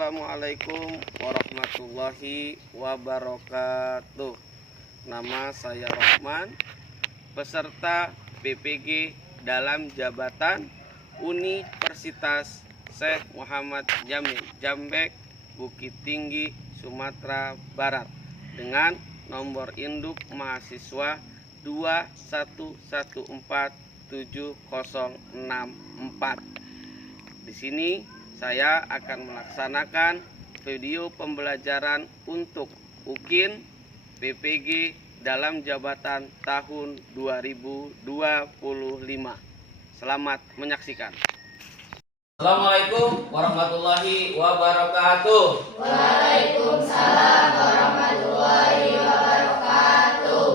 Assalamualaikum warahmatullahi wabarakatuh. Nama saya Rohman, peserta PPG dalam jabatan Universitas Syekh Muhammad Jamil, Jambek, Bukit Tinggi, Sumatera Barat, dengan nomor induk mahasiswa 2114704. Di sini saya akan melaksanakan video pembelajaran untuk UKIN PPG dalam jabatan tahun 2025. Selamat menyaksikan. Assalamualaikum warahmatullahi wabarakatuh. Waalaikumsalam warahmatullahi wabarakatuh.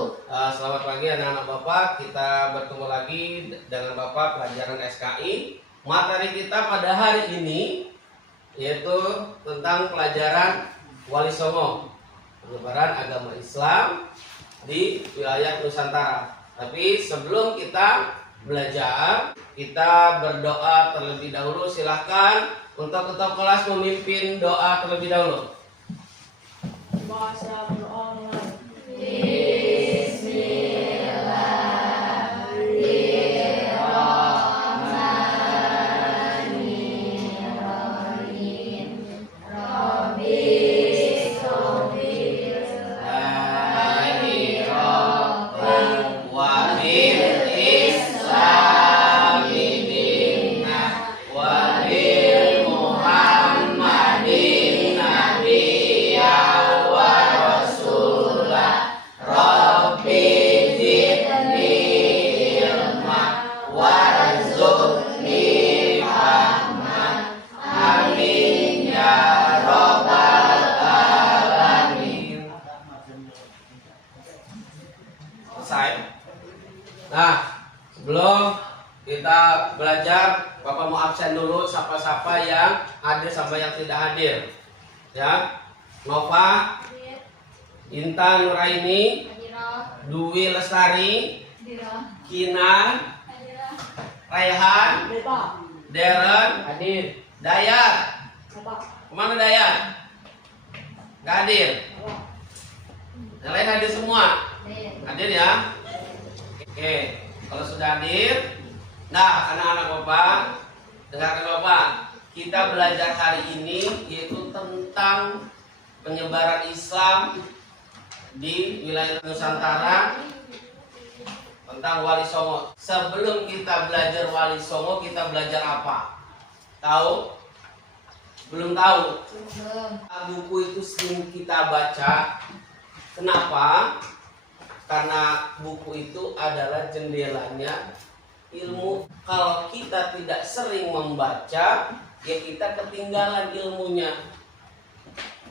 Selamat pagi anak-anak Bapak. Kita bertemu lagi dengan Bapak pelajaran SKI. Materi kita pada hari ini yaitu tentang pelajaran Wali Songo, penyebaran agama Islam di wilayah Nusantara. Tapi sebelum kita belajar, kita berdoa terlebih dahulu. Silahkan untuk ketua kelas memimpin doa terlebih dahulu. Nah, sebelum kita belajar, Bapak mau absen dulu siapa-siapa yang hadir sampai yang tidak hadir. Ya, Nova, Intan Nuraini, Dwi Lestari, Kinan, Raihan, Deren, Dayat. Kemana Dayat? Gak hadir. Yang lain hadir semua. Hadir ya. Oke, kalau sudah hadir, nah anak-anak Bapak, dengarkan Bapak, kita belajar hari ini yaitu tentang penyebaran Islam di wilayah Nusantara, tentang Wali Songo. Sebelum kita belajar Wali Songo, kita belajar apa? Tahu? Belum tahu? Buku itu sering kita baca. Kenapa? Karena buku itu adalah jendelanya ilmu. Kalau kita tidak sering membaca, ya kita ketinggalan ilmunya.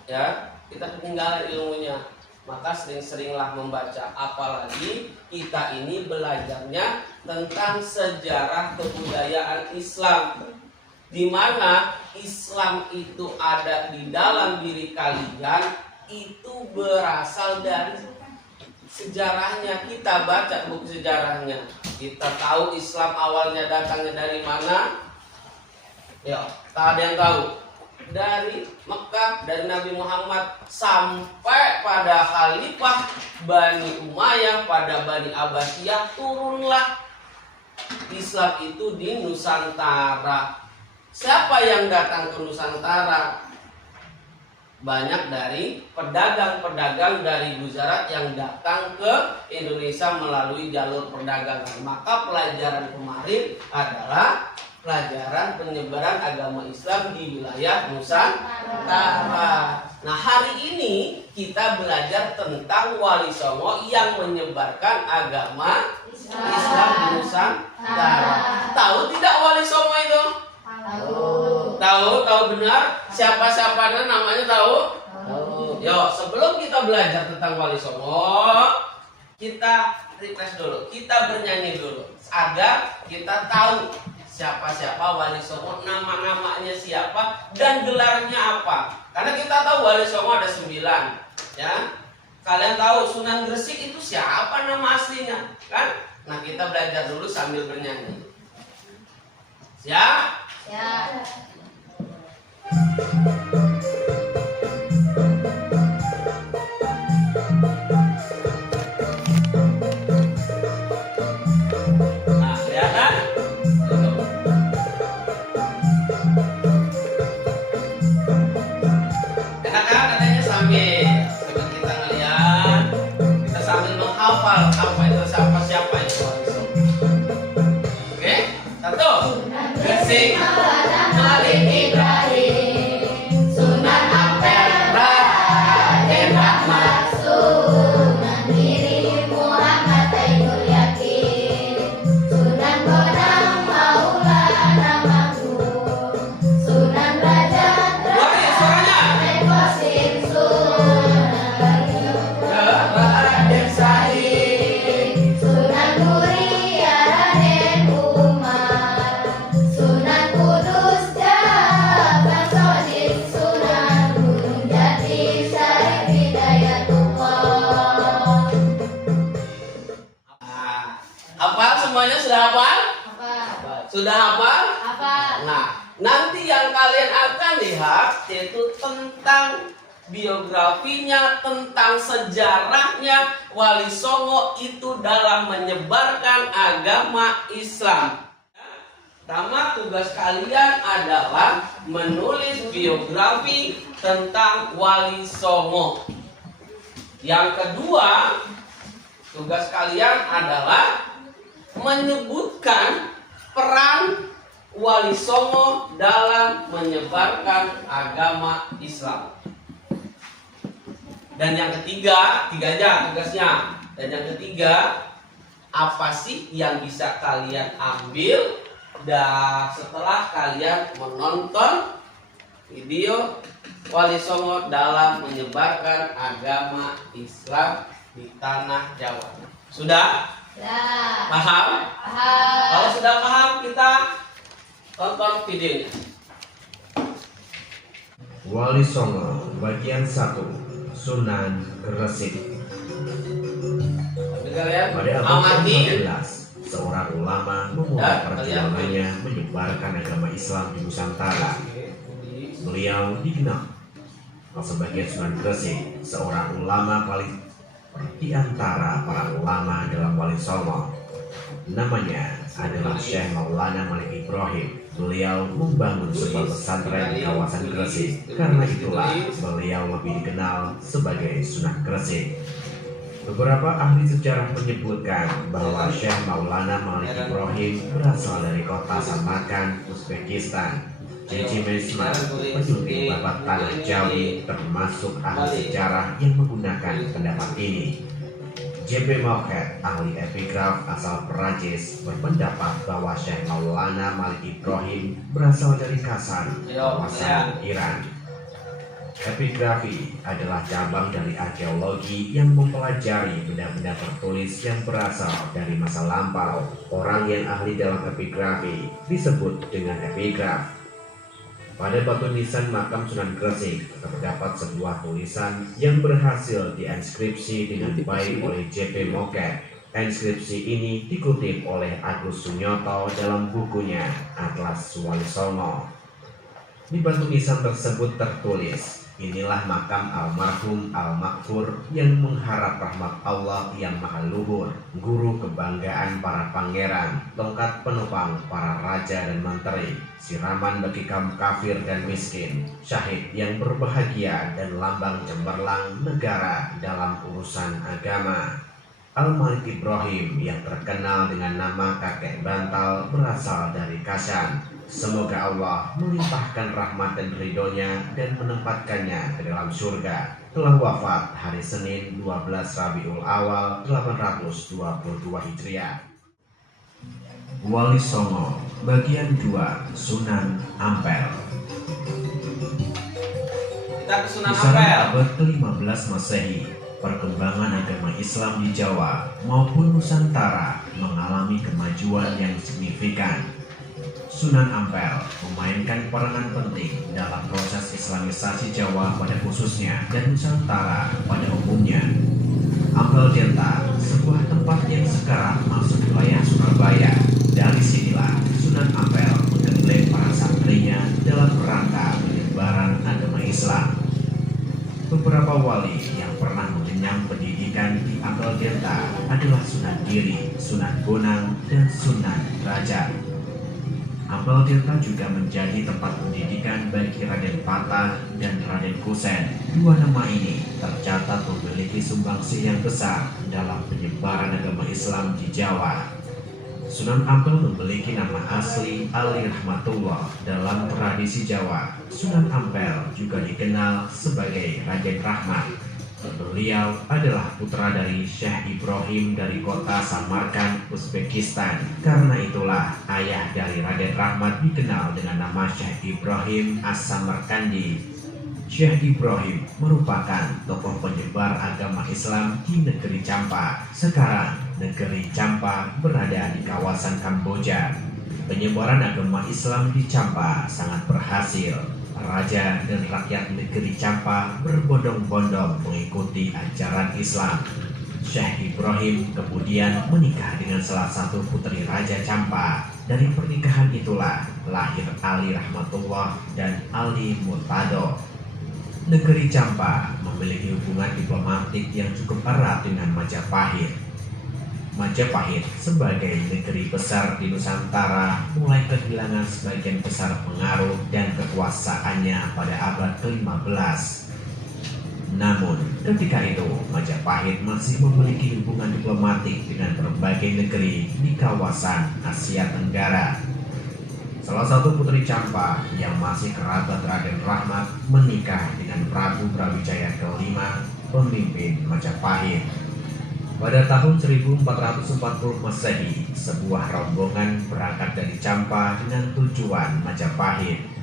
Ya, kita ketinggalan ilmunya. Maka sering-seringlah membaca. Apalagi kita ini belajarnya tentang sejarah kebudayaan Islam, di mana Islam itu ada di dalam diri kalian, itu berasal dari sejarahnya. Kita baca buku sejarahnya, kita tahu Islam awalnya datangnya dari mana. Ya, tak ada yang tahu. Dari Mekah, dari Nabi Muhammad sampai pada Khalifah Bani Umayyah, pada Bani Abbasiyah, turunlah Islam itu di Nusantara. Siapa yang datang ke Nusantara? Banyak dari pedagang-pedagang dari Gujarat yang datang ke Indonesia melalui jalur perdagangan. Maka pelajaran kemarin adalah pelajaran penyebaran agama Islam di wilayah Nusantara. Nah, hari ini kita belajar tentang Wali Songo yang menyebarkan agama Islam di Nusantara. Tahu tidak Wali Songo itu? Tahu benar? Siapa-siapanya namanya tahu? Yo, sebelum kita belajar tentang Wali Songo, kita refresh dulu, kita bernyanyi dulu agar kita tahu siapa-siapa Wali Songo, nama-namanya siapa dan gelarnya apa. Karena kita tahu Wali Songo ada 9, ya. Kalian tahu Sunan Gresik itu siapa nama aslinya, kan? Nah, kita belajar dulu sambil bernyanyi. Siap? Ya. Satu. Gresik. Malik Ibrahim, Sunan Ampel, Raden Rahmat, Sunan Giri Muhammad Ainul Yakin, Sunan Bonang Maulana Mahmud, Sunan Raja Keluarin suaranya. Kosim, Sunan Raden Sahid, Sunan Muria Raden Umar, Sunan Kudus Jabar Sodik, Sunan Gunung Jati Syarif Hidayatullah. Hafal semuanya, sudah hafal? Apa? Sudah hafal? Apa? Nah, nanti yang kalian akan lihat yaitu tentang biografinya, tentang sejarahnya Wali Songo itu dalam menyebarkan agama Islam. Pertama, tugas kalian adalah menulis biografi tentang Wali Songo. Yang kedua, tugas kalian adalah menyebutkan peran Wali Songo dalam menyebarkan agama Islam. Dan yang ketiga, tiga aja tugasnya. Dan yang ketiga, apa sih yang bisa kalian ambil setelah kalian menonton video Wali Songo dalam menyebarkan agama Islam di tanah Jawa. Sudah? Ya. Paham? Paham. Kalau sudah paham, kita tonton videonya. Wali Songo bagian 1, Sunan Gresik. Dengar ya, Pada abad amati. ke-14, seorang ulama memulai perjuangannya menyebarkan agama Islam di Nusantara. Beliau dikenal sebagai Sunan Gresik, seorang ulama paling di antara para ulama dalam Wali Songo. Namanya adalah Syekh Maulana Malik Ibrahim. Beliau membangun sebuah pesantren di kawasan Gresik. Karena itulah beliau lebih dikenal sebagai Sunan Gresik. Beberapa ahli sejarah menyebutkan bahwa Syekh Maulana Malik Ibrahim berasal dari kota Samarkand, Uzbekistan. Cici Mesma, peneliti babat tanah Jawi, termasuk ahli sejarah yang menggunakan pendapat ini. J.P. Moket, ahli epigraf asal Perancis, berpendapat bahwa Syekh Maulana Malik Ibrahim berasal dari Kasan, kawasan Iran. Epigrafi adalah cabang dari arkeologi yang mempelajari benda-benda tertulis yang berasal dari masa lampau. Orang yang ahli dalam epigrafi disebut dengan epigraf. Pada batu nisan makam Sunan Gresik terdapat sebuah tulisan yang berhasil diinskripsi dengan baik oleh J.P. Moket. Inskripsi ini dikutip oleh Agus Sunyoto dalam bukunya Atlas Wali Songo. Di batu nisan tersebut tertulis, "Inilah makam almarhum Al-Makfur yang mengharap rahmat Allah yang maha luhur, guru kebanggaan para pangeran, tongkat penopang para raja dan menteri, siraman bagi kaum kafir dan miskin, syahid yang berbahagia dan lambang cemerlang negara dalam urusan agama." Al-Malik Ibrahim yang terkenal dengan nama kakek bantal berasal dari Kasan. Semoga Allah melimpahkan rahmat dan ridhonya dan menempatkannya ke dalam surga. Telah wafat hari Senin 12 Rabiul Awal 822 Hijriah. Wali Songo bagian 2, Sunan Ampel. Kita ke Sunan Kisaran Ampel. abad ke-15 Masehi, perkembangan agama Islam di Jawa maupun Nusantara mengalami kemajuan yang signifikan. Sunan Ampel memainkan peranan penting dalam proses Islamisasi Jawa pada khususnya dan Nusantara pada umumnya. Ampel Delta, sebuah tempat yang sekarang masuk wilayah Surabaya. Dari sinilah Sunan Ampel menggembleng para santrinya dalam rangka penyebaran agama Islam. Beberapa wali yang pernah mengenyam pendidikan di Ampel Delta adalah Sunan Giri, Sunan Bonang, dan Sunan Raja. Ampel Delta juga menjadi tempat pendidikan bagi Raden Patah dan Raden Kusen. Dua nama ini tercatat memiliki sumbangsi yang besar dalam penyebaran agama Islam di Jawa. Sunan Ampel memiliki nama asli Ali Rahmatullah. Dalam tradisi Jawa, Sunan Ampel juga dikenal sebagai Raden Rahmat. Beliau adalah putra dari Syekh Ibrahim dari kota Samarkand, Uzbekistan. Karena itulah ayah dari Raden Rahmat dikenal dengan nama Syekh Ibrahim As-Samarkandi. Syekh Ibrahim merupakan tokoh penyebar agama Islam di negeri Champa. Sekarang, negeri Champa berada di kawasan Kamboja. Penyebaran agama Islam di Champa sangat berhasil. Raja dan rakyat negeri Champa berbondong-bondong mengikuti ajaran Islam. Syekh Ibrahim kemudian menikah dengan salah satu putri Raja Champa. Dari pernikahan itulah lahir Ali Rahmatullah dan Ali Murtado. Negeri Champa memiliki hubungan diplomatik yang cukup erat dengan Majapahit. Majapahit sebagai negeri besar di Nusantara mulai kehilangan sebagian besar pengaruh dan kekuasaannya pada abad ke-15. Namun, ketika itu Majapahit masih memiliki hubungan diplomatik dengan berbagai negeri di kawasan Asia Tenggara. Salah satu putri Champa yang masih kerabat Raden Rahmat menikah dengan Prabu Brawijaya kelima, pemimpin Majapahit. Pada tahun 1440 Masehi, sebuah rombongan berangkat dari Champa dengan tujuan Majapahit.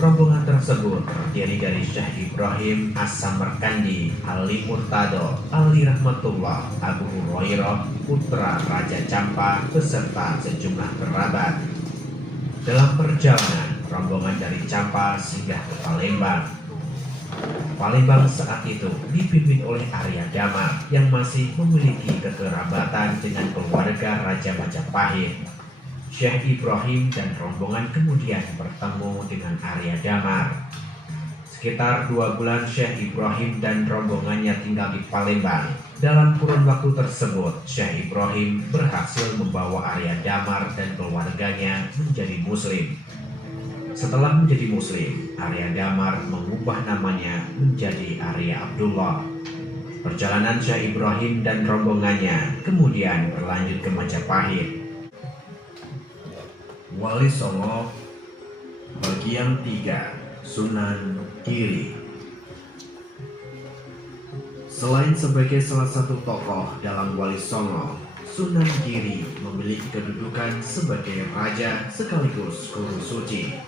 Rombongan tersebut terdiri dari Syekh Ibrahim As-Samarkandi, Ali Murtado, Ali Rahmatullah, Abu Hurairah, putra Raja Champa, beserta sejumlah kerabat. Dalam perjalanan, rombongan dari Champa singgah ke Palembang. Palembang saat itu dipimpin oleh Arya Damar yang masih memiliki kekerabatan dengan keluarga Raja Majapahit. Syekh Ibrahim dan rombongan kemudian bertemu dengan Arya Damar. Sekitar 2 bulan Syekh Ibrahim dan rombongannya tinggal di Palembang. Dalam kurun waktu tersebut, Syekh Ibrahim berhasil membawa Arya Damar dan keluarganya menjadi Muslim. Setelah menjadi Muslim, Arya Damar mengubah namanya menjadi Arya Abdullah. Perjalanan Syekh Ibrahim dan rombongannya kemudian berlanjut ke Majapahit. Wali Songo bagian 3, Sunan Giri. Selain sebagai salah satu tokoh dalam Wali Songo, Sunan Giri memiliki kedudukan sebagai raja sekaligus guru suci.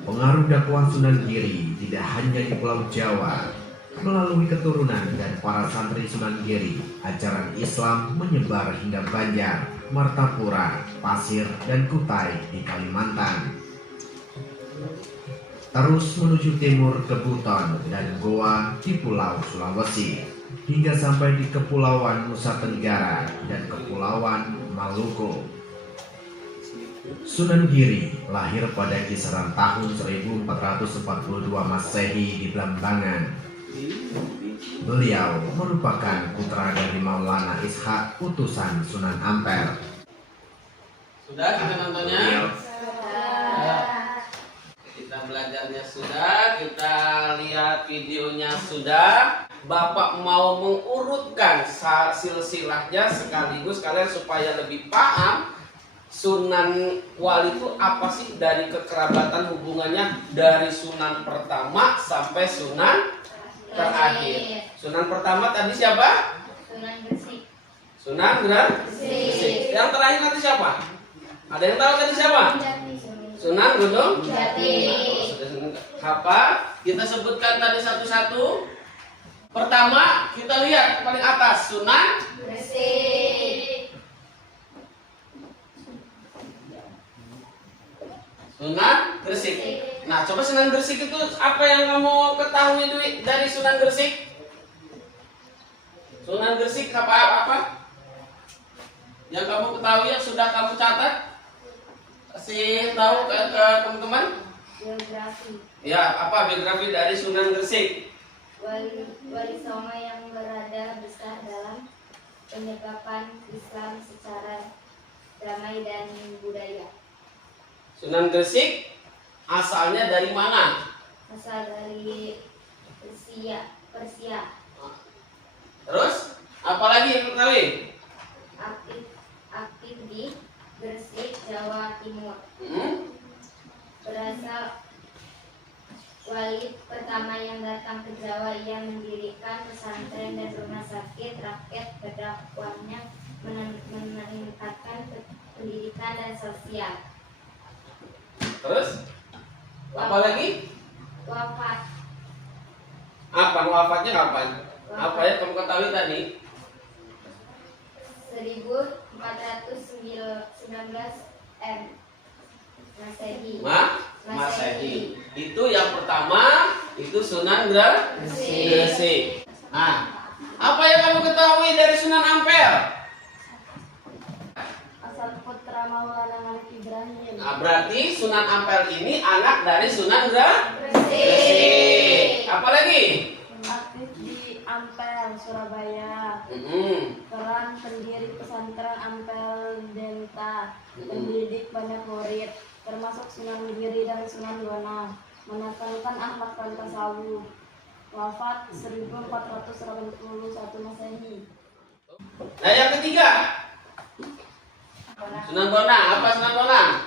Pengaruh dakwah Sunan Giri tidak hanya di Pulau Jawa. Melalui keturunan dan para santri Sunan Giri, ajaran Islam menyebar hingga Banjar, Martapura, Pasir, dan Kutai di Kalimantan. Terus menuju timur ke Buton dan Goa di Pulau Sulawesi, hingga sampai di Kepulauan Nusa Tenggara dan Kepulauan Maluku. Sunan Giri lahir pada kisaran tahun 1442 Masehi di Blambangan. Beliau merupakan putra dari Maulana Ishak, utusan Sunan Ampel. Sudah kita nontonnya? Ya. Kita belajarnya sudah, kita lihat videonya sudah. Bapak mau mengurutkan silsilahnya sekaligus kalian supaya lebih paham Sunan Wali itu apa sih, dari kekerabatan hubungannya dari Sunan pertama sampai Sunan terakhir. Sunan pertama tadi siapa? Sunan Gresik. Sunan Gresik. Yang terakhir nanti siapa? Ada yang tahu tadi siapa? Sunan Gunung Jati. Apa? Kita sebutkan tadi satu-satu. Pertama kita lihat paling atas, Sunan Gresik. Sunan Gresik. Nah, coba Sunan Gresik itu apa yang kamu ketahui dari Sunan Gresik? Sunan Gresik apa? Yang kamu ketahui, yang sudah kamu catat? Kasih tahu ke teman-teman. Biografi. Ya, apa biografi dari Sunan Gresik? Wali Songo yang berada besar dalam penyebaran Islam secara damai dan budaya. Sunan Gresik asalnya dari mana? Asal dari Persia. Terus, apalagi yang ketahui? Aktif Putih, Gresik, Jawa Timur. Berasal wali pertama yang datang ke Jawa, ia mendirikan pesantren dan rumah sakit rakyat. Berdakwahnya meningkatkan pendidikan dan sosial. Terus apa lagi? Wafat Apa wafatnya kapan? Apa yang kamu ketahui tadi? 1419 Masehi. Masehi. Itu yang pertama, itu Sunan Gresik. Apa yang kamu ketahui dari Sunan Ampel? Asal putra Maulana Malik Ibrahim. Berarti Sunan Ampel ini anak dari Sunan Gresik. Apa lagi? Aktif di Ampel, Surabaya. Peran pendiri pesantren Ampel Denta, pendidik banyak murid, termasuk Sunan Giri dan Sunan Bona, menekankan akhlak dan tasawuf. Wafat 1481 Masehi. Nah, yang ketiga, Sunan Bona. Apa Sunan Bona?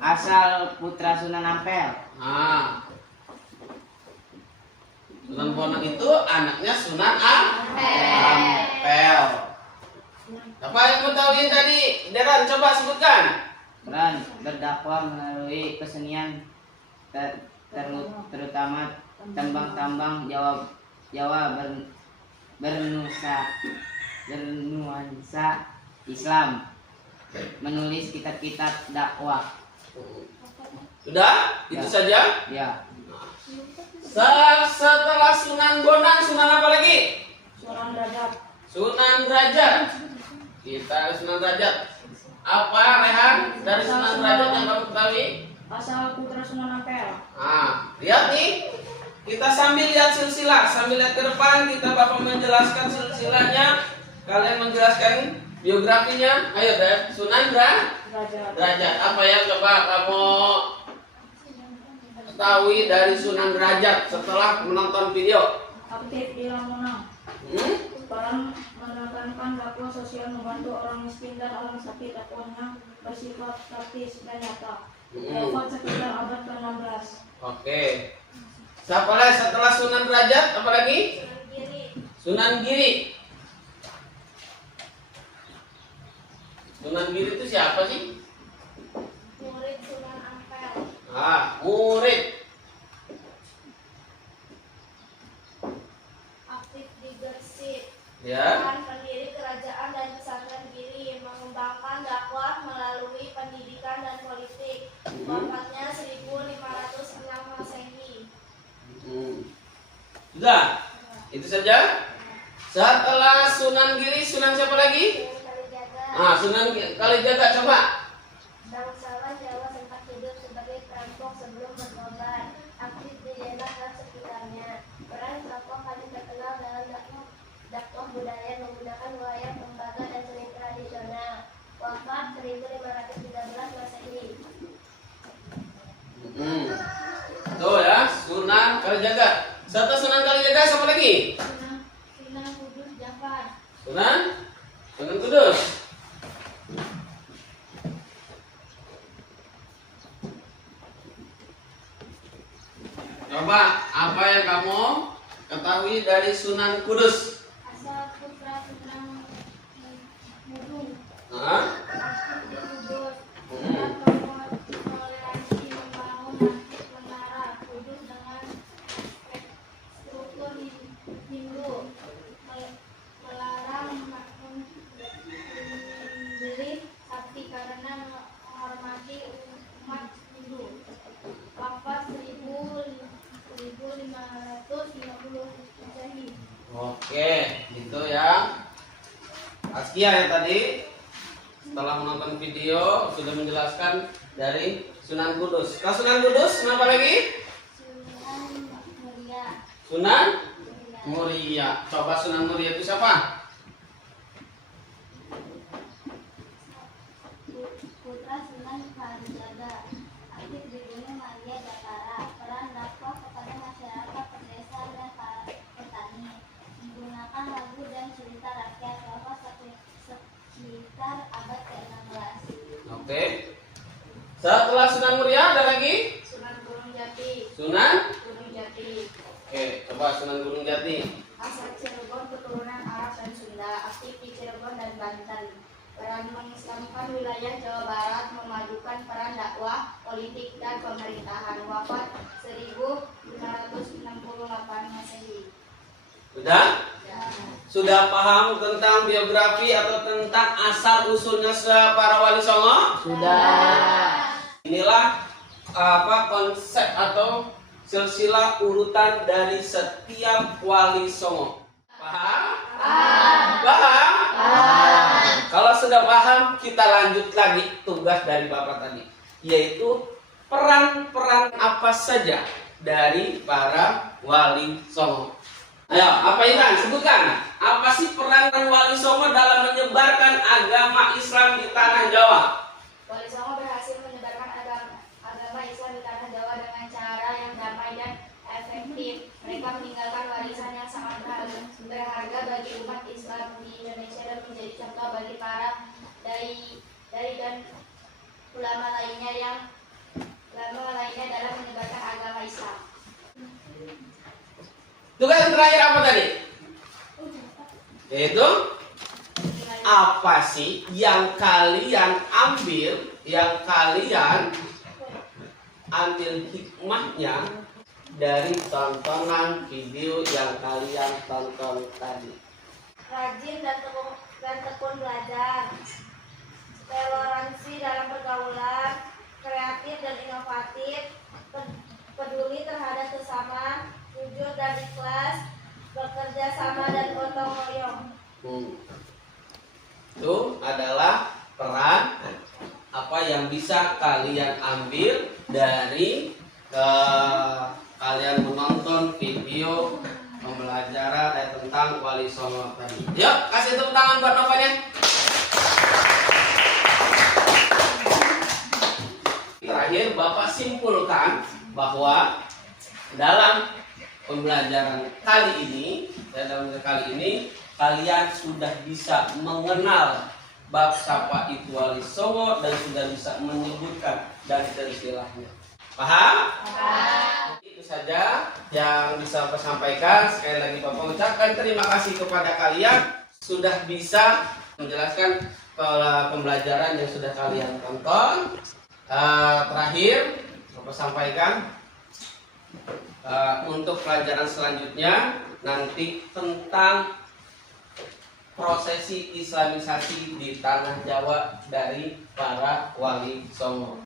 Asal putra Sunan Ampel. Sunan Bonang itu anaknya Sunan Ampel. Apa yang kamu tahu tadi? Deran, coba sebutkan. Peran berdakwah melalui kesenian terutama tambang-tambang Jawa bernuansa Islam, menulis kitab-kitab dakwah. Sudah? Itu saja? Ya. Setelah Sunan Bonang, Sunan apa lagi? Sunan Derajat. Sunan Derajat. Kita ada Sunan Derajat. Apa Rehan dari Sunan Derajat yang kamu ketahui? Asal putra Sunan Ampel. Lihat nih. Kita sambil lihat silsilah, sambil lihat ke depan, kita Bapak menjelaskan silsilahnya, kalian menjelaskan biografinya. Ayo deh, Sunan Derajat. Apa yang coba kamu ketahui dari Sunan Derajat setelah menonton video? Aktif di Lamonang. Peran menekankan dakwah sosial, membantu orang miskin dan orang sakit. Dakwahnya bersifat praktis dan nyata. Wafat sekitar abad ke-16. Oke. Siapa lagi setelah Sunan Derajat? Apa lagi? Sunan Giri. Sunan Giri itu siapa sih? Murid Sunan Ampel. Murid. Aktif di Gresik. Ya. Peran pendiri kerajaan dan pesantren Giri, mengembangkan dakwah melalui pendidikan dan politik. Wafatnya 1506 Masehi. Sudah? Itu saja? Setelah Sunan Giri, Sunan siapa lagi? Sunan Kalijaga, coba. Bangsawan Jawa sempat hidup sebagai perampok sebelum bertobat. Aktif di daerah dan sekitarnya. Peran tokoh paling terkenal dalam dakwah budaya menggunakan wayang, tembaga, dan seni tradisional. Wafat 1513 Masehi. Tuh ya, Sunan Kalijaga. Setelah Sunan Kalijaga, siapa lagi? Sunan Kudus Jafar. Sunan Kudus. Coba, apa yang kamu ketahui dari Sunan Kudus? Asal putra Sunan Mudung. Aktif di Kudus. Toleransi, membangun menara Kudus dengan struktur Hindu. Melarang membeli sapi karena menghormati umat Hindu. Wafat 1550 Masehi. Oke, itu ya. Askia yang tadi setelah menonton video sudah menjelaskan dari Sunan Kudus. Kalau Sunan Kudus, kenapa lagi? Sunan Muria. Sunan Muria. Coba Sunan Muria itu siapa? Putra Sunan Kalijaga. Aktif di Gunung Maria, Jepara. Peran dakwah kepada masyarakat pedesaan dan petani. Menggunakan lagu dan cerita rakyat. Wafat Blitar abad ke-16. Oke. Setelah Sunan Muria ada lagi? Sunan Gunung Jati. Sunan? Gunung Jati. Oke, coba Sunan Gunung Jati. Asal Cirebon, keturunan Arab dan Sunda, aktif di Cirebon dan Banten. Peran mengislamkan wilayah Jawa Barat, memajukan peran dakwah, politik, dan pemerintahan. Wafat 1568 Masehi. Sudah? Sudah paham tentang biografi atau tentang asal usulnya para wali songo? Sudah. Inilah konsep atau silsilah urutan dari setiap wali songo. Paham? Paham? Kalau sudah paham, kita lanjut lagi tugas dari Bapak tadi, yaitu peran-peran apa saja dari para wali songo. Ayo, apa Iran? Sebutkan. Apa sih peran wali songo dalam menyebarkan agama Islam di tanah Jawa? Wali Songo berhasil menyebarkan agama Islam di tanah Jawa dengan cara yang damai dan efektif. Mereka meninggalkan warisan yang sangat berharga bagi umat Islam di Indonesia dan menjadi contoh bagi para dai dan ulama lainnya dalam menyebarkan agama Islam. Tugas yang terakhir apa tadi? Yaitu apa sih yang kalian ambil, hikmahnya dari tontonan video yang kalian tonton tadi? Rajin dan tekun belajar, toleransi dalam pergaulan, kreatif dan inovatif, peduli terhadap sesama, jujur dan ikhlas, bekerja sama dan gotong royong. Itu adalah peran apa yang bisa kalian ambil dari kalian menonton video pembelajaran tentang wali songo tadi. Yuk, kasih tepuk tangan buat Novanya. Terakhir, Bapak simpulkan bahwa dalam pembelajaran kali ini kalian sudah bisa mengenal bab siapa itu wali songo dan sudah bisa menyebutkan dari silsilahnya. Paham? Itu saja yang bisa Bapak sampaikan. Sekali lagi Bapak ucapkan terima kasih kepada kalian sudah bisa menjelaskan pembelajaran yang sudah kalian tonton. Terakhir Bapak sampaikan untuk pelajaran selanjutnya nanti tentang prosesi islamisasi di tanah Jawa dari para wali songo.